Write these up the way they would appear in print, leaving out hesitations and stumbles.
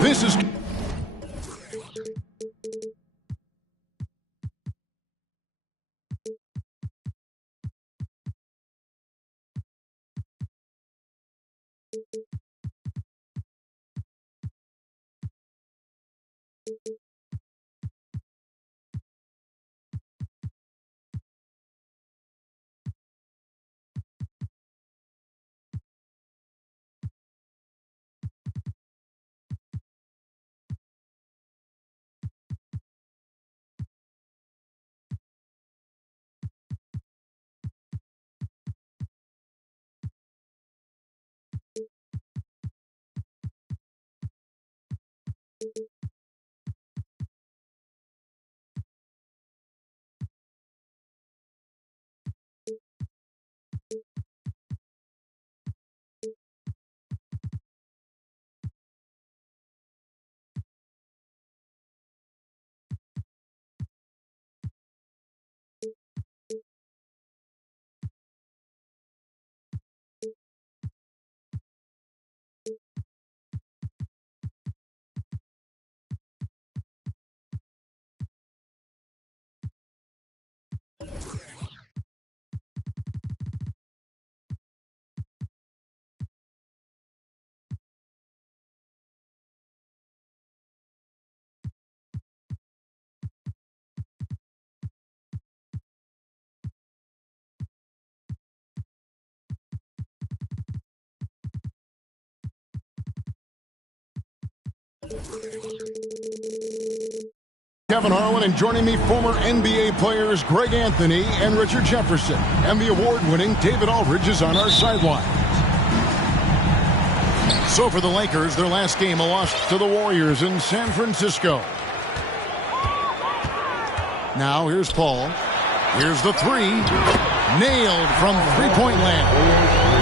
This is Kevin Harlan, and joining me, former NBA players Greg Anthony and Richard Jefferson. And the award-winning David Aldridge is on our sideline. So for the Lakers, their last game, a loss to the Warriors in San Francisco. Now here's Paul. Here's the three. Nailed from three-point land.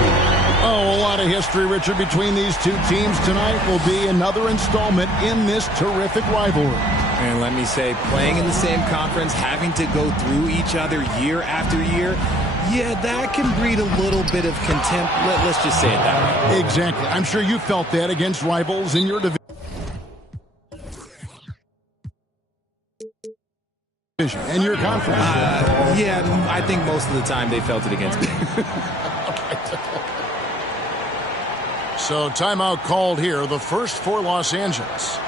Oh, a lot of history, Richard, between these two teams. Tonight will be another installment in this terrific rivalry. And let me say, playing in the same conference, having to go through each other year after year, yeah, that can breed a little bit of contempt. Let's just say it that way. Exactly. I'm sure you felt that against rivals in your division and your conference. Yeah, I think most of the time they felt it against me. So timeout called here, the first for Los Angeles.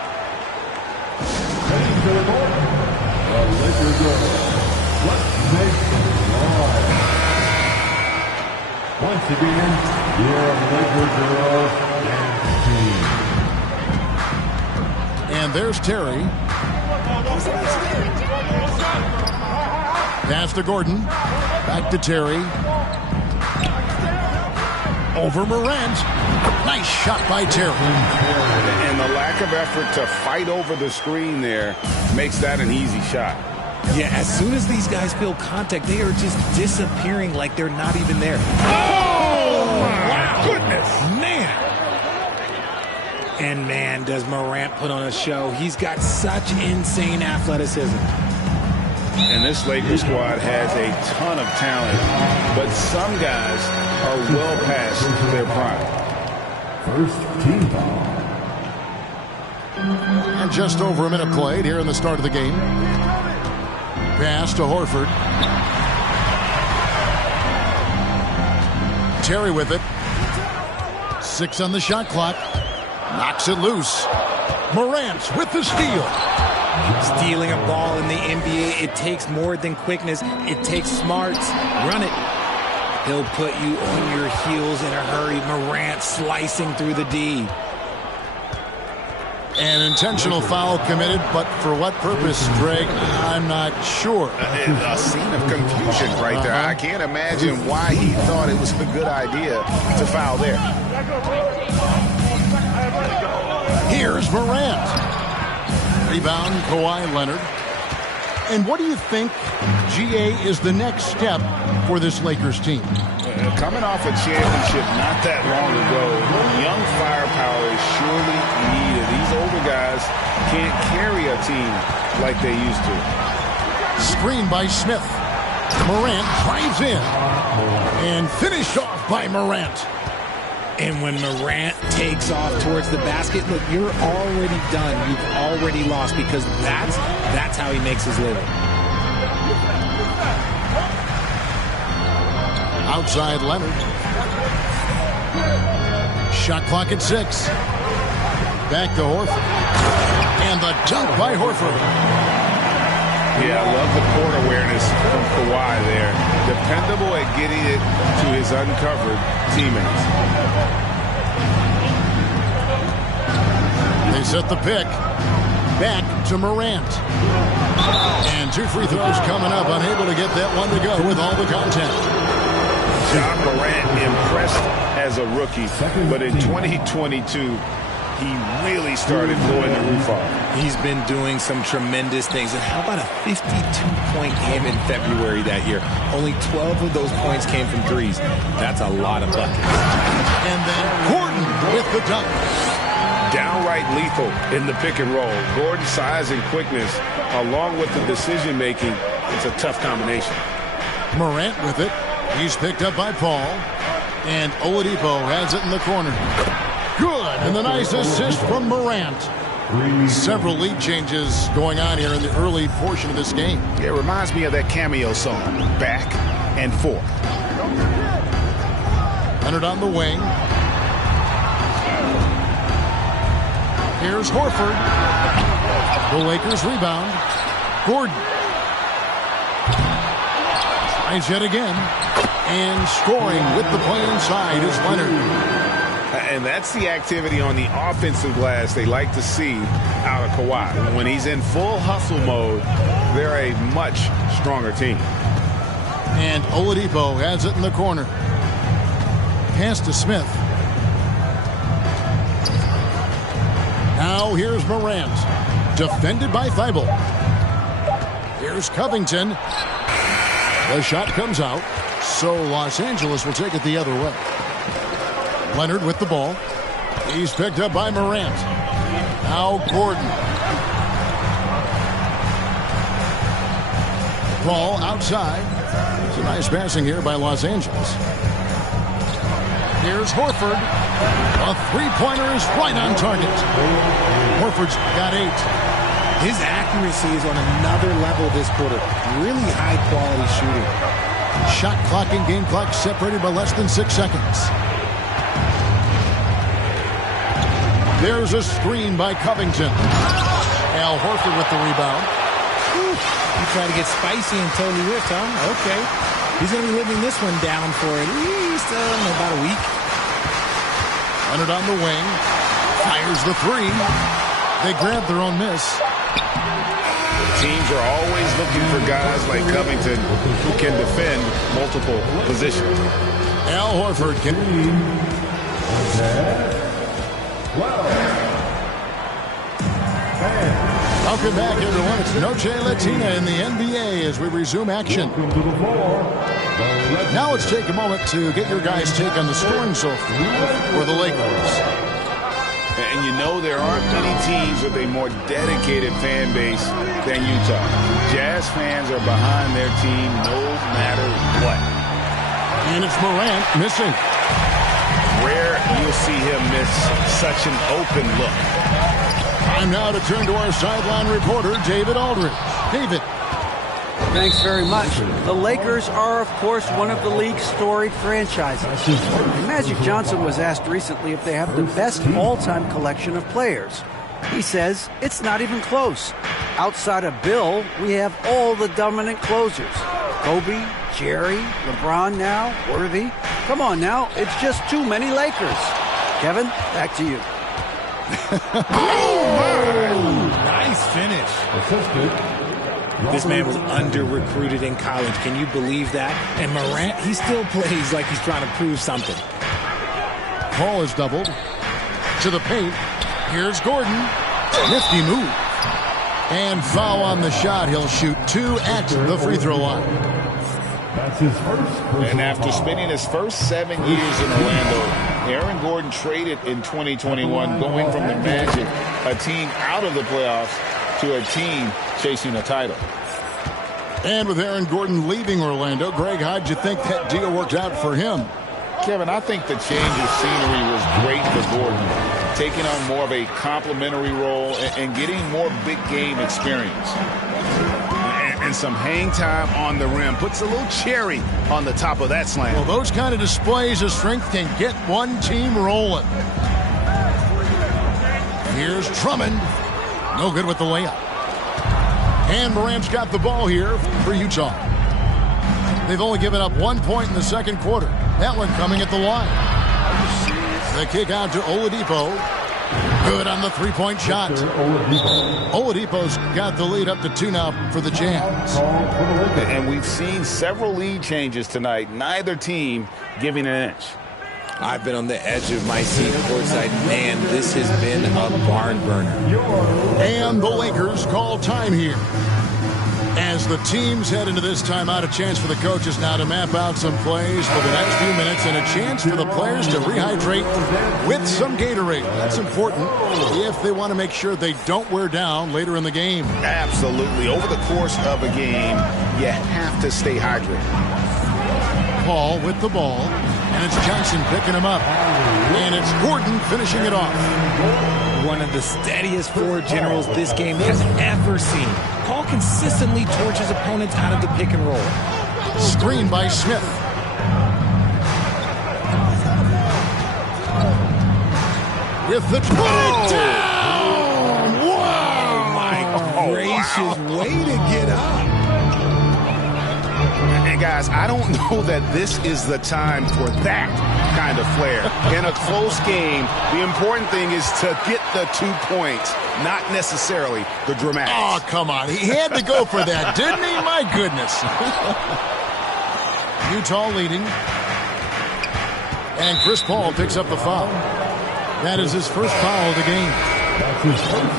Heading to the court, the Lakers girls. Let's make some noise. Once again, your Lakers girls dance team. And there's Terry. Pass to Gordon. Back to Terry. Over Morant. Nice shot by Terry. And the lack of effort to fight over the screen there makes that an easy shot. Yeah, as soon as these guys feel contact, they are just disappearing like they're not even there. Oh, my goodness. Man. And man, does Morant put on a show. He's got such insane athleticism. And this Lakers squad has a ton of talent, but some guys are well past their prime. First team foul. And just over a minute played here in the start of the game. Pass to Horford. Terry with it. 6 on the shot clock. Knocks it loose. Morant with the steal. Stealing a ball in the NBA, it takes more than quickness. It takes smarts. Run it. He'll put you on your heels in a hurry. Morant slicing through the D. An intentional foul committed, but for what purpose, Greg? I'm not sure. A scene of confusion right there. I can't imagine why he thought it was a good idea to foul there. Here's Morant. Rebound, Kawhi Leonard. And what do you think, GA, is the next step for this Lakers team? Coming off a championship not that long ago, young firepower is surely needed. These older guys can't carry a team like they used to. Screen by Smith. Morant drives in. And finished off by Morant. And when Morant takes off towards the basket, look, you're already done. You've already lost, because that's how he makes his living. Outside Leonard. Shot clock at 6. Back to Horford. And the dunk by Horford. Yeah, I love the court awareness from Kawhi there. Dependable at getting it to his uncovered teammates. They set the pick. Back to Morant. And 2 free throws coming up. Unable to get that one to go with all the contact. Ja Morant impressed as a rookie, but in 2022, he really started blowing the roof off. He's been doing some tremendous things. And how about a 52-point game in February that year? Only 12 of those points came from threes. That's a lot of buckets. And then Gordon with the dunk. Downright lethal in the pick and roll. Gordon's size and quickness, along with the decision-making, it's a tough combination. Morant with it. He's picked up by Paul. And Oladipo has it in the corner. Good, and the nice assist from Morant. Several lead changes going on here in the early portion of this game. It reminds me of that Cameo song, Back and Forth. Leonard on the wing. Here's Horford. The Lakers rebound. Gordon. Tries yet again. And scoring with the play inside is Leonard. And that's the activity on the offensive glass they like to see out of Kawhi. When he's in full hustle mode, they're a much stronger team. And Oladipo has it in the corner. Pass to Smith. Now here's Morant. Defended by Thibault. Here's Covington. The shot comes out. So Los Angeles will take it the other way. Leonard with the ball. He's picked up by Morant. Now Gordon. Ball outside. It's a nice passing here by Los Angeles. Here's Horford. A three-pointer is right on target. Horford's got 8. His accuracy is on another level this quarter. Really high-quality shooting. Shot clock and game clock separated by less than 6 seconds. There's a screen by Covington. Al Horford with the rebound. He tried to get spicy and totally whiffed, huh? Okay. He's going to be living this one down for at least about a week. Leonard on the wing. Fires the 3. They grab their own miss. Teams are always looking for guys like Covington who can defend multiple positions. Al Horford can... Welcome back, everyone. It's Noche Latina in the NBA as we resume action. Now let's take a moment to get your guys' take on the scoring so far for the Lakers. And you know there aren't many teams with a more dedicated fan base than Utah. Jazz fans are behind their team no matter what. And it's Morant missing. Rare you'll see him miss such an open look. Time now to turn to our sideline reporter, David Aldridge. David. Thanks very much. The Lakers are, of course, one of the league's storied franchises. And Magic Johnson was asked recently if they have the best all-time collection of players. He says it's not even close. Outside of Bill, we have all the dominant closers. Kobe, Jerry, LeBron now, Worthy. Come on now, it's just too many Lakers. Kevin, back to you. Nice finish. This man was under-recruited in college. Can you believe that? And Morant, he still plays like he's trying to prove something. Paul is doubled. To the paint. Here's Gordon. Nifty move. And foul on the shot. He'll shoot 2 at the free throw line. That's his first. And after spending his first 7 years in Orlando, Aaron Gordon traded in 2021, going from the Magic, a team out of the playoffs, to a team chasing a title. And with Aaron Gordon leaving Orlando, Greg, how'd you think that deal worked out for him? Kevin, I think the change of scenery was great for Gordon, taking on more of a complimentary role and getting more big game experience. And some hang time on the rim. Puts a little cherry on the top of that slam. Well, those kind of displays of strength can get one team rolling. Here's Drummond. No good with the layup. And Morant's got the ball here for Utah. They've only given up 1 point in the second quarter. That one coming at the line. The kick out to Oladipo. Good on the three-point shot. Oladipo's got the lead up to 2 now for the Jazz. And we've seen several lead changes tonight. Neither team giving an inch. I've been on the edge of my seat courtside. Man, this has been a barn burner. And the Lakers call time here. As the teams head into this timeout, a chance for the coaches now to map out some plays for the next few minutes and a chance for the players to rehydrate with some Gatorade. That's important if they want to make sure they don't wear down later in the game. Absolutely. Over the course of a game, you have to stay hydrated. Paul with the ball, and it's Johnson picking him up. And it's Gordon finishing it off. One of the steadiest floor generals this game has ever seen. Paul consistently torches opponents out of the pick and roll. Screen by Smith. With the down! Wow! Oh, my gracious, way to get up. And guys, I don't know that this is the time for that kind of flair. In a close game, the important thing is to get the 2 points, not necessarily the dramatics. Oh, come on. He had to go for that, didn't he? My goodness. Utah leading. And Chris Paul picks up the foul. That is his first foul of the game.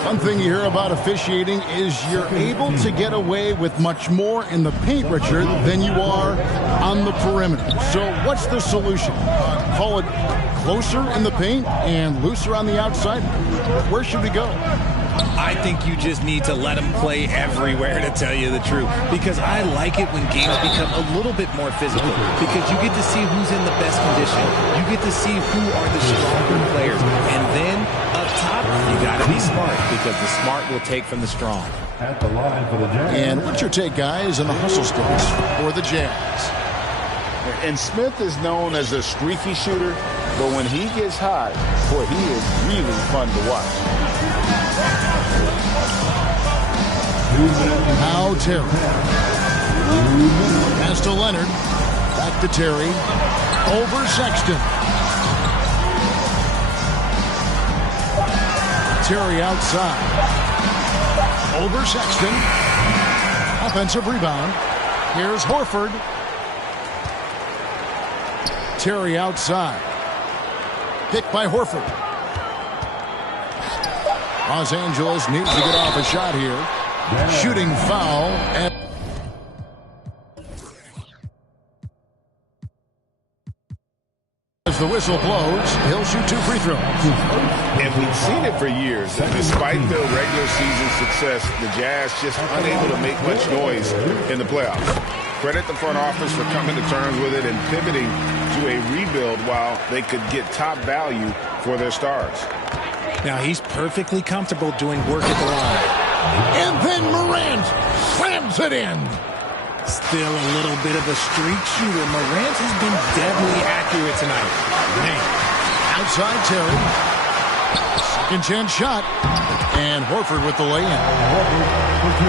One thing you hear about officiating is you're able to get away with much more in the paint, Richard, than you are on the perimeter. So what's the solution? Call it closer in the paint and looser on the outside? Where should we go? I think you just need to let them play everywhere, to tell you the truth. Because I like it when games become a little bit more physical. Because you get to see who's in the best condition. You get to see who are the stronger players. And then up top, you got to be smart. Because the smart will take from the strong. At the line for the Jazz. And what's your take, guys, on the hustle sticks for the Jazz? And Smith is known as a streaky shooter, but when he gets hot, boy, he is really fun to watch. Now Terry. Pass to Leonard. Back to Terry. Over Sexton. Terry outside. Over Sexton. Offensive rebound. Here's Horford. Terry outside. Picked by Horford. Los Angeles needs to get off a shot here. Shooting foul. And as the whistle blows, he'll shoot 2 free throws. And we've seen it for years. Despite their regular season success, the Jazz just unable to make much noise in the playoffs. Credit the front office for coming to terms with it and pivoting to a rebuild while they could get top value for their stars. Now, he's perfectly comfortable doing work at the line. And then Morant slams it in. Still a little bit of a streak shooter. Morant has been deadly accurate tonight. Man. Outside Terry. Second chance shot. And Horford with the lay-in.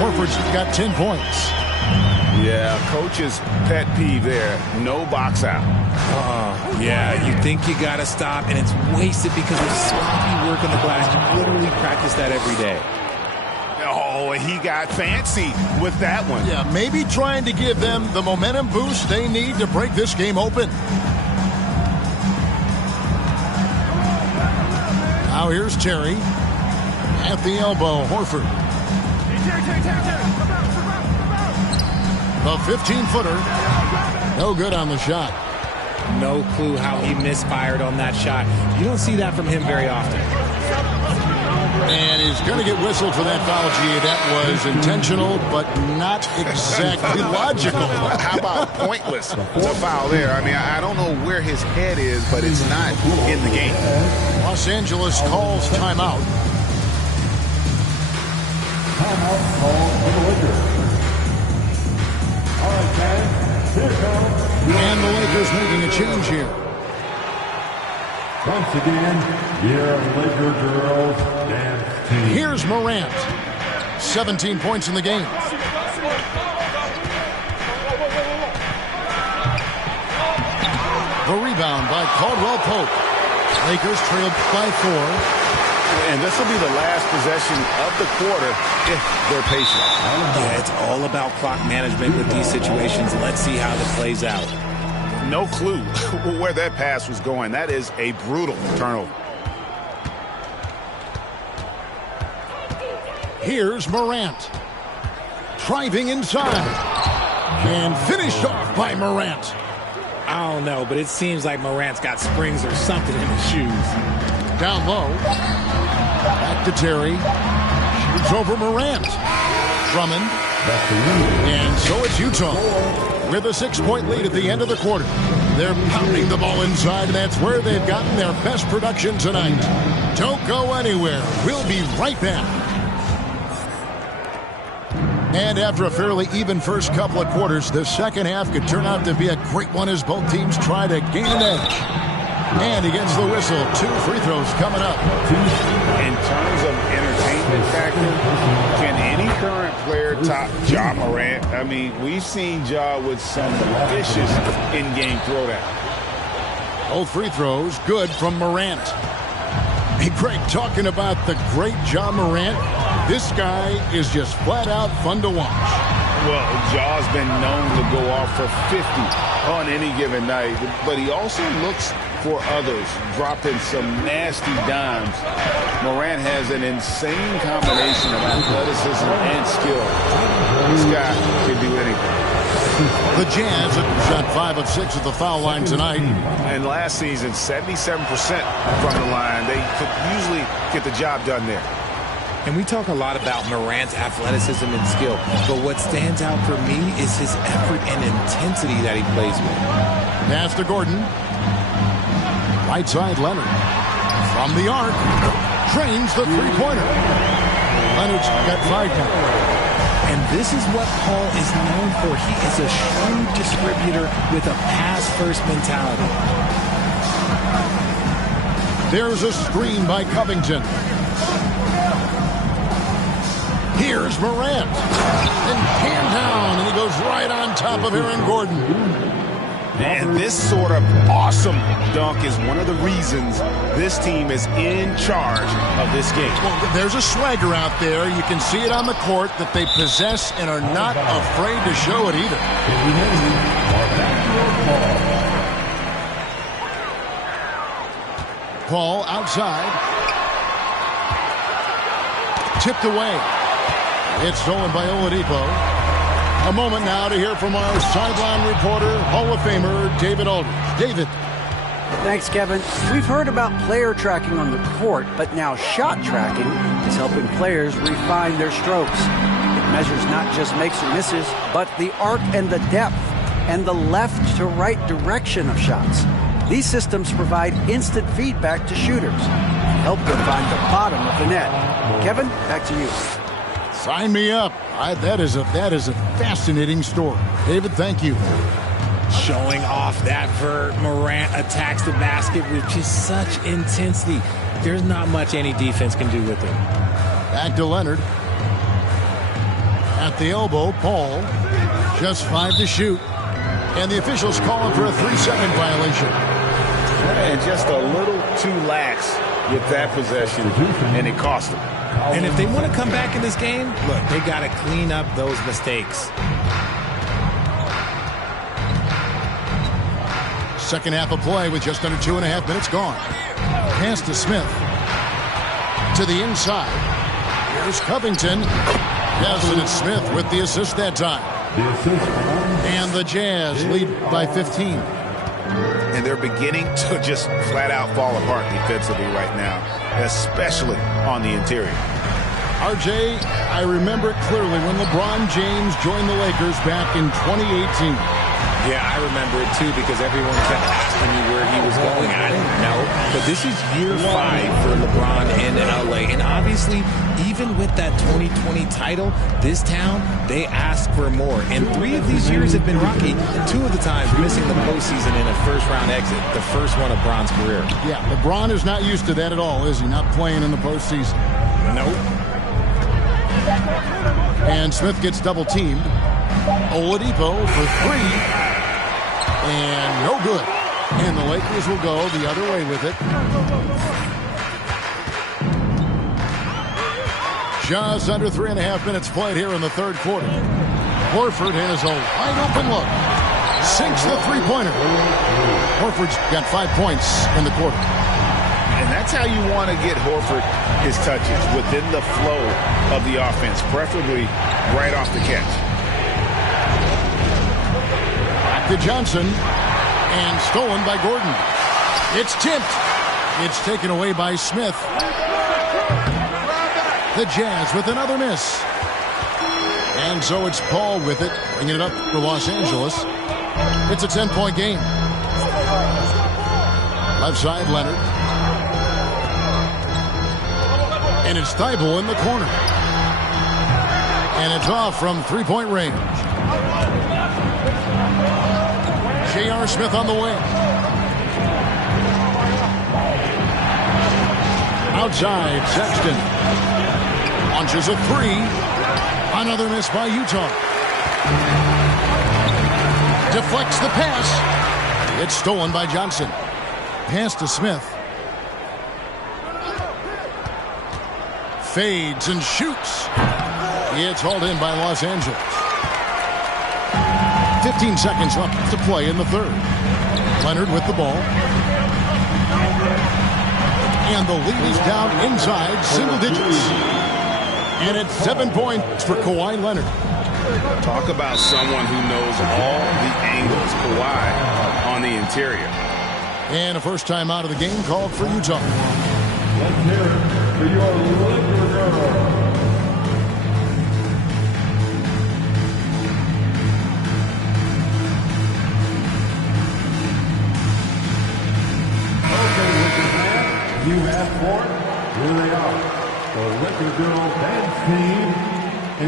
Horford's got 10 points. Yeah, coach's pet peeve there. No box out. Yeah, you think you got to stop, and it's wasted because of sloppy work on the glass. You literally practice that every day. Oh, he got fancy with that one. Yeah, maybe trying to give them the momentum boost they need to break this game open. Now here's Terry. At the elbow, Horford. The 15-footer. No good on the shot. No clue how he misfired on that shot. You don't see that from him very often. And he's going to get whistled for that foul, G. That was intentional, but not exactly logical. How about pointless? The foul there. I mean, I don't know where his head is, but it's not in the game. Los Angeles calls timeout. Timeout call for the Lakers. All right, guys, here comes. And the Lakers making a change here. Once again, your Laker girls dance team. Here's Morant. 17 points in the game. The rebound by Caldwell Pope. Lakers trailed by 4. And this will be the last possession of the quarter if they're patient. Yeah, it's all about clock management with these situations. Let's see how this plays out. No clue where that pass was going. That is a brutal turnover. Here's Morant. Driving inside. And finished off by Morant. I don't know, but it seems like Morant's got springs or something in his shoes. Down low. Back to Terry. Shoots over Morant. Drummond. And so it's Utah with a 6-point lead at the end of the quarter. They're pounding the ball inside, and that's where they've gotten their best production tonight. Don't go anywhere. We'll be right back. And after a fairly even first couple of quarters, the second half could turn out to be a great one as both teams try to gain an edge. And he gets the whistle. 2 free throws coming up. In terms of entertainment factor, can any current player top Ja Morant? I mean, we've seen Ja with some vicious in-game throwdown. Both free throws good from Morant. Hey, Greg, talking about the great Ja Morant, this guy is just flat out fun to watch. Well, Ja's been known to go off for 50 on any given night, but he also looks for others, dropping some nasty dimes. Morant has an insane combination of athleticism and skill. This guy can do anything. The Jazz have shot 5 of 6 at the foul line tonight. And last season, 77% from the line. They could usually get the job done there. And we talk a lot about Morant's athleticism and skill, but what stands out for me is his effort and intensity that he plays with. Pass to Gordon. Right side, Leonard. From the arc. Drains the three-pointer. Leonard's got 5 now. And this is what Paul is known for. He is a shrewd distributor with a pass-first mentality. There's a screen by Covington. Here's Morant. And hand down, and he goes right on top of Aaron Gordon. And this sort of awesome dunk is one of the reasons this team is in charge of this game. Well, there's a swagger out there. You can see it on the court that they possess and are not afraid to show it either. Paul outside. Tipped away. It's stolen by Oladipo. A moment now to hear from our sideline reporter, Hall of Famer David Aldridge. David. Thanks, Kevin. We've heard about player tracking on the court, but now shot tracking is helping players refine their strokes. It measures not just makes or misses, but the arc and the depth and the left to right direction of shots. These systems provide instant feedback to shooters and help them find the bottom of the net. Kevin, back to you. Sign me up. That is a fascinating story. David, thank you. Showing off that vert, Morant attacks the basket with just such intensity. There's not much any defense can do with it. Back to Leonard. At the elbow, Paul. Just 5 to shoot. And the officials calling for a 3-second violation. And just a little too lax with that possession, and it cost them. And if they want to come back in this game, look, they got to clean up those mistakes. Second half of play with just under 2.5 minutes gone. Pass to Smith. To the inside. Here's Covington. Yes, and it's Smith with the assist that time. And the Jazz lead by 15. And they're beginning to just flat out fall apart defensively right now, especially on the interior. RJ, I remember it clearly when LeBron James joined the Lakers back in 2018. Yeah, I remember it too because everyone kept asking me where he was going. I didn't know. But this is year 5 for LeBron in LA. And obviously, even with that 2020 title, this town, they ask for more. And 3 of these years have been rocky. 2 of the times missing the postseason in a first-round exit. The first one of Bron's career. Yeah, LeBron is not used to that at all, is he? Not playing in the postseason. Nope. And Smith gets double-teamed. Oladipo for 3. And no good. And the Lakers will go the other way with it. Just under 3.5 minutes played here in the third quarter. Horford has a wide open look. Sinks the three-pointer. Horford's got 5 points in the quarter. And that's how you want to get Horford his touches, within the flow of the offense, preferably right off the catch. To Johnson, and stolen by Gordon. It's tipped. It's taken away by Smith. The Jazz with another miss. And so it's Paul with it, bringing it up for Los Angeles. It's a 10-point game. Left side, Leonard. And it's Thibault in the corner. And it's off from three-point range. J.R. Smith on the wing. Outside, Sexton. Launches a 3. Another miss by Utah. Deflects the pass. It's stolen by Johnson. Pass to Smith. Fades and shoots. It's hauled in by Los Angeles. 15 seconds left to play in the third. Leonard with the ball. And the lead is down inside single digits. And it's 7 points for Kawhi Leonard. Talk about someone who knows all the angles. Kawhi on the interior. And a first time out of the game called for Utah. Let's hear it for your Laker girl. You have for it. Here they are. The Laker Girl dance team.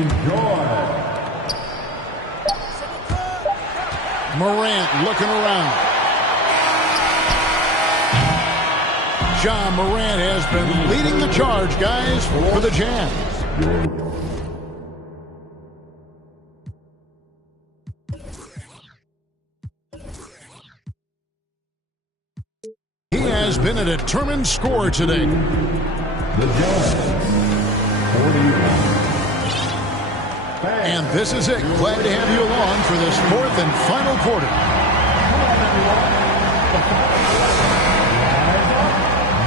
Enjoy. Morant looking around. Ja Morant has been leading the charge, guys, for the Jazz. He has been a determined scorer today. The Jazz. 41. And this is it. Glad to have you along for this fourth and final quarter. Come on, everyone.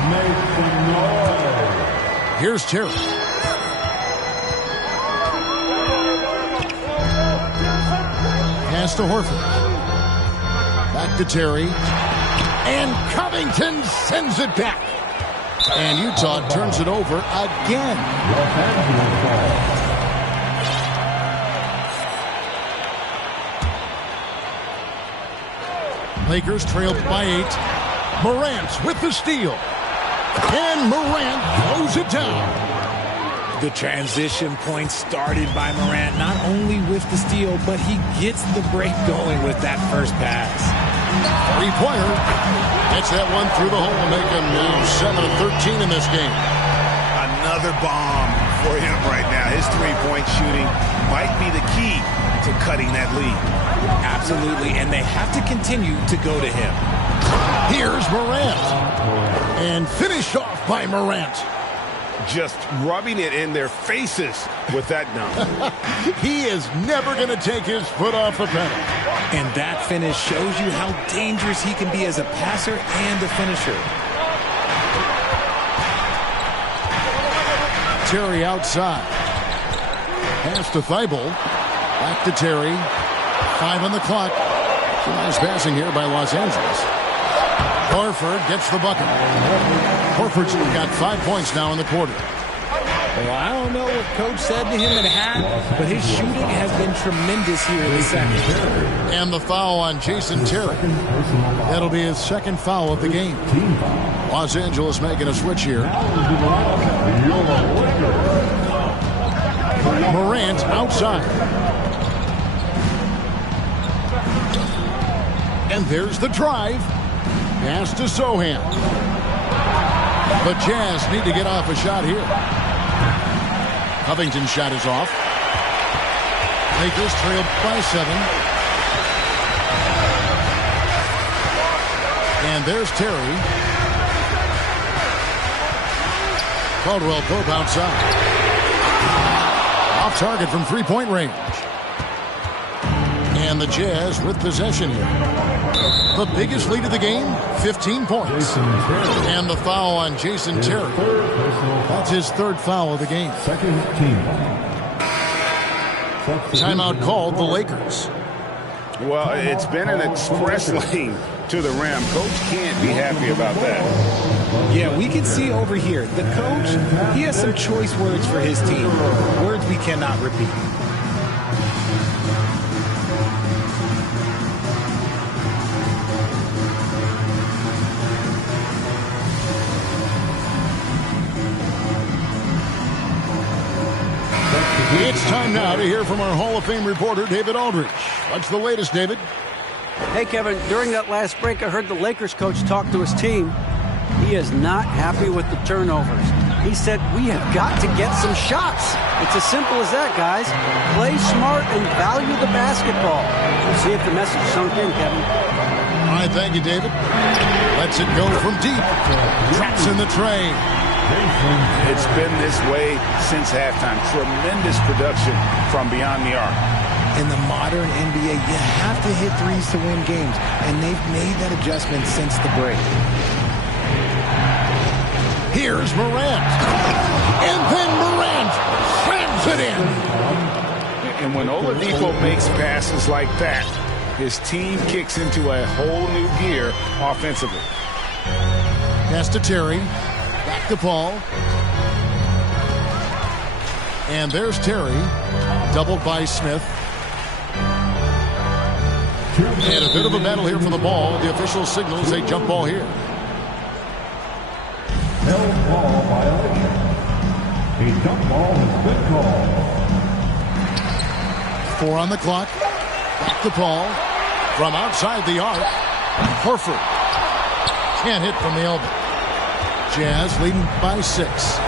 Make some noise. Here's Terry. Pass to Horford. Back to Terry. And Covington sends it back. And Utah turns it over again. Los Angeles ball. Lakers trailed by 8. Morant with the steal. And Morant throws it down. The transition point started by Morant, not only with the steal, but he gets the break going with that first pass. Three-pointer. Gets that one through the hole to make him now 7 of 13 in this game. Another bomb for him right now. His three-point shooting might be the key to cutting that lead. Absolutely, and they have to continue to go to him. Here's Morant. And finished off by Morant. Just rubbing it in their faces with that dunk. He is never going to take his foot off the pedal. And that finish shows you how dangerous he can be as a passer and a finisher. Terry outside. Pass to Thibault. Back to Terry. 5 on the clock. Some nice passing here by Los Angeles. Horford gets the bucket. Horford's got 5 points now in the quarter. Well, I don't know what Coach said to him at half, but his shooting has been tremendous here in the second. And the foul on Jason Terry. That'll be his second foul of the game. Los Angeles making a switch here. Morant outside. And there's the drive. Pass to Sohan. The Jazz need to get off a shot here. Covington's shot is off. Lakers trail by 7. And there's Terry. Caldwell Pope outside. Off target from three-point range. And the Jazz with possession here. The biggest lead of the game, 15 points. And the foul on Jason Terry. That's his third foul of the game. Second team. Timeout called the Lakers. Well, it's been an express lane to the rim. Coach can't be happy about that. Yeah, we can see over here, the coach, he has some choice words for his team. Words we cannot repeat. It's time now to hear from our Hall of Fame reporter, David Aldridge. What's the latest, David? Hey, Kevin, during that last break, I heard the Lakers coach talk to his team. He is not happy with the turnovers. He said, we have got to get some shots. It's as simple as that, guys. Play smart and value the basketball. We'll see if the message sunk in, Kevin. All right, thank you, David. Lets it go from deep. Traps in the tray. It's been this way since halftime. Tremendous production from beyond the arc. In the modern NBA, you have to hit threes to win games, and they've made that adjustment since the break. Here's Morant. And then Morant slams it in. And when Oladipo makes passes like that, his team kicks into a whole new gear offensively. Pass to Terry. Back to Paul. And there's Terry. Doubled by Smith. And a bit of a battle here for the ball. The official signals a jump ball here. Held ball violation. A jump ball has been called. 4 on the clock. Back to Paul. From outside the arc. Horford. Can't hit from the elbow. Jazz leading by 6.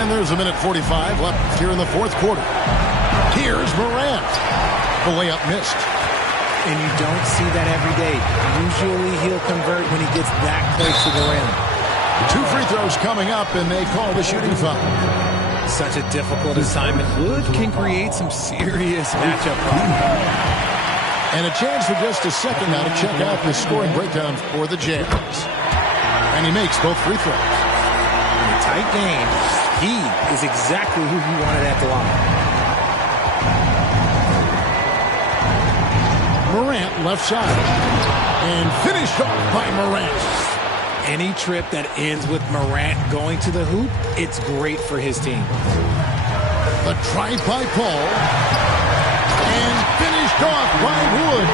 And there's a minute 45 left here in the fourth quarter. Here's Morant. The layup missed. And you don't see that every day. Usually he'll convert when he gets that close to the rim. 2 free throws coming up, and they call the shooting foul. Such a difficult assignment. Wood can create some serious matchup problems. And a chance for just a second now to check out the scoring breakdown for the Jazz. And he makes both free throws. In a tight game, he is exactly who he wanted at the line. Morant left side. And finished off by Morant. Any trip that ends with Morant going to the hoop, it's great for his team. The drive by Paul. And finished off by Wood.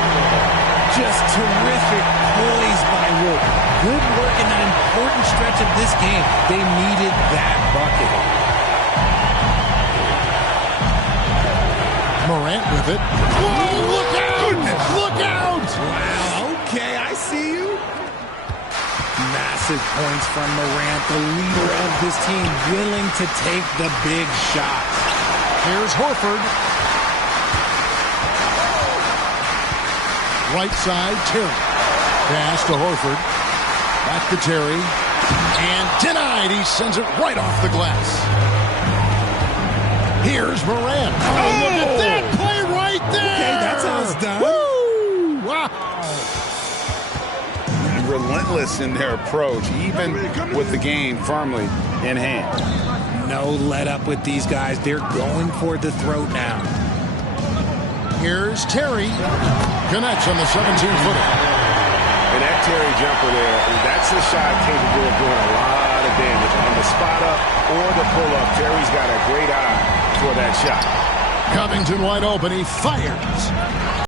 Just terrific poise by Wood. Good work in that important stretch of this game. They needed that bucket. Morant with it. Whoa, look out! Look out! Wow, okay, I see you. Massive points from Morant, the leader of this team, willing to take the big shots. Here's Horford. Right side, Terry. Pass to Horford. Back to Terry. And denied. He sends it right off the glass. Here's Morant. Oh, look at that play right there. Okay, that's how it's done. Woo! Wow. relentless in their approach, even with the game firmly in hand. No let up with these guys. They're going for the throat now. Here's Terry. Connects on the 17-footer. And that Terry jumper there, that's a shot capable of doing a lot of damage on the spot up or the pull-up. Terry's got a great eye for that shot. Covington wide open. He fires.